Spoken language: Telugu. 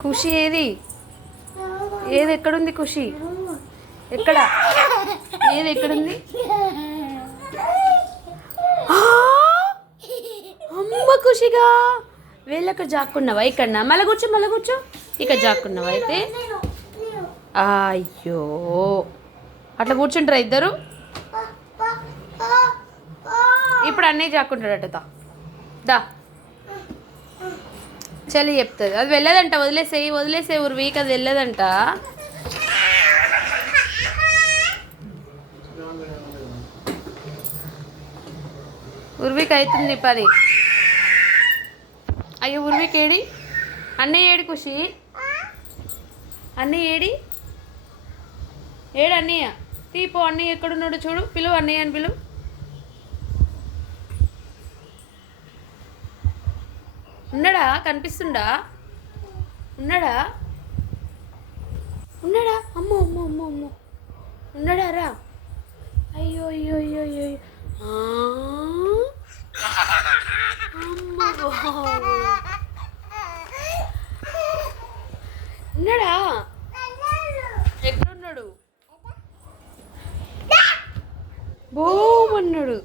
ఖుషి ఏది ఏది ఎక్కడుంది ఖుషి ఎక్కడ ఏది ఎక్కడుంది అమ్మ ఖుషిగా వీళ్ళకు జాక్కున్నావా ఇక్కడ మళ్ళీ కూర్చో ఇక జాక్కున్నావా అయితే అయ్యో అట్లా కూర్చుంటారా ఇద్దరు ఇప్పుడు అన్నీ జాక్కుంటాడట దా చలి చెప్తుంది అది వెళ్ళదంట వదిలేసే ఉర్వీక్ అది వెళ్ళదంట ఉర్వీక్ అవుతుంది పని అయ్యో ఉర్వీక్ ఏడి అన్నయ్య ఏడి ఖుషి అన్నయ్య ఏడు అన్నయ్య తీపో అన్నయ్య ఎక్కడున్నాడు చూడు పిలువు అన్నయ్య అని పిలువు ఉన్నాడా కనిపిస్తుండా ఉన్నాడా అమ్మో అమ్మో అమ్మో అమ్మో ఉన్నాడా రా అయ్యో అయ్యో అయ్యో అయ్యో అమ్మో ఉన్నాడా ఎక్కడున్నాడు బోమన్నాడు